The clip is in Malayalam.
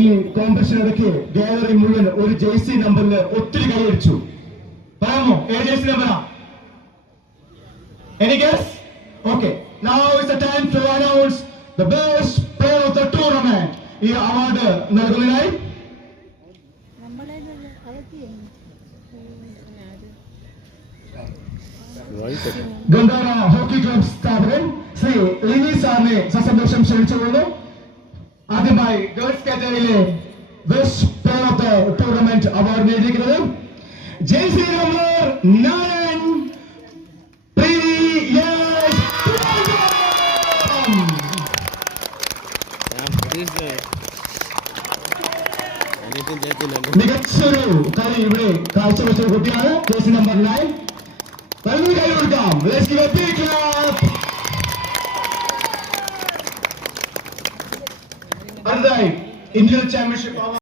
ഈ കോമ്പറ്റീഷൻ ഇടയ്ക്ക് ഗാലറി മുഴുവൻ ഒരു ജേഴ്സി നമ്പറിൽ ഒത്തിരി കൈയടിച്ചു. പറയാമോ ഏത് jersey നമ്പറാ? Any guess? Okay. Now is the time to announce the best player of the tournament. ഈ അവാർഡ് നൽകുന്നതിനായി ഗന്ധാര ഹോക്കി ക്ലബ് സ്ഥാപകൻ ശ്രീ ലിനി സാറിനെ സസന്തോഷം ക്ഷണിച്ചുകൊള്ളുന്നു. ആദ്യമായി ഗേൾസ് കാറ്റഗറിയിലെ best player of the tournament award നേടിയിരിക്കുന്നത് ജേഴ്സി നമ്പർ 9 മികച്ചൊരു കളി ഇവിടെ കാഴ്ചവെച്ച കുട്ടിയാണ് ജേഴ്സി നമ്പർ 9. വലിയ കൈ കൊടുക്കാം. അടുത്തതായി ഇന്ത്യൻ ചാമ്പ്യൻഷിപ്പ്